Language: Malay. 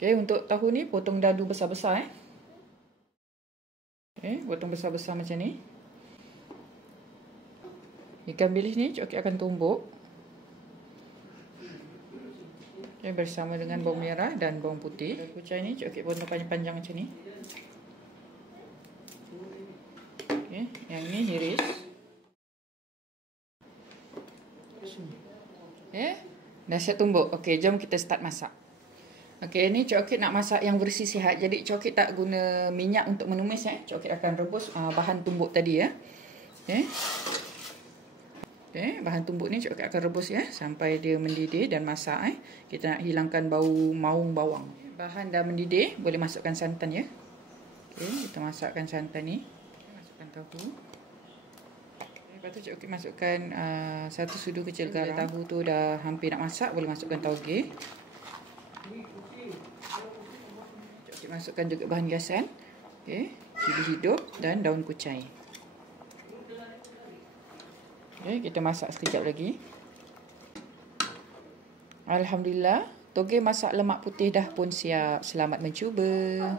Okey, untuk tahu ni potong dadu besar-besar Okey, potong besar-besar macam ni. Ikan bilis ni Cik Okey akan tumbuk. Okey, bersama dengan bawang merah dan bawang putih. Kucai ni Cik Okey potong panjang-panjang macam ni. Okey, yang ni hiris. Okey, dah siap tumbuk. Okey, jom kita start masak. Okey, ni Cik Okey nak masak yang versi sihat. Jadi Cik Okey tak guna minyak untuk menumis Cik Okey akan rebus bahan tumbuk tadi Okey. Okey, bahan tumbuk ni Cik Okey akan rebus sampai dia mendidih dan masak Kita nak hilangkan bau maung bawang. Bahan dah mendidih, boleh masukkan santan Okey, kita masakkan santan ni. Masukkan tahu. Lepas tu Cik Okey masukkan 1 sudu kecil garam. Tahu tu dah hampir nak masak, boleh masukkan tauge. Cik Okey masukkan juga bahan hiasan. Okey, cili hidup dan daun kucai. Okey, kita masak sekejap lagi. Alhamdulillah, toge masak lemak putih dah pun siap. Selamat mencuba.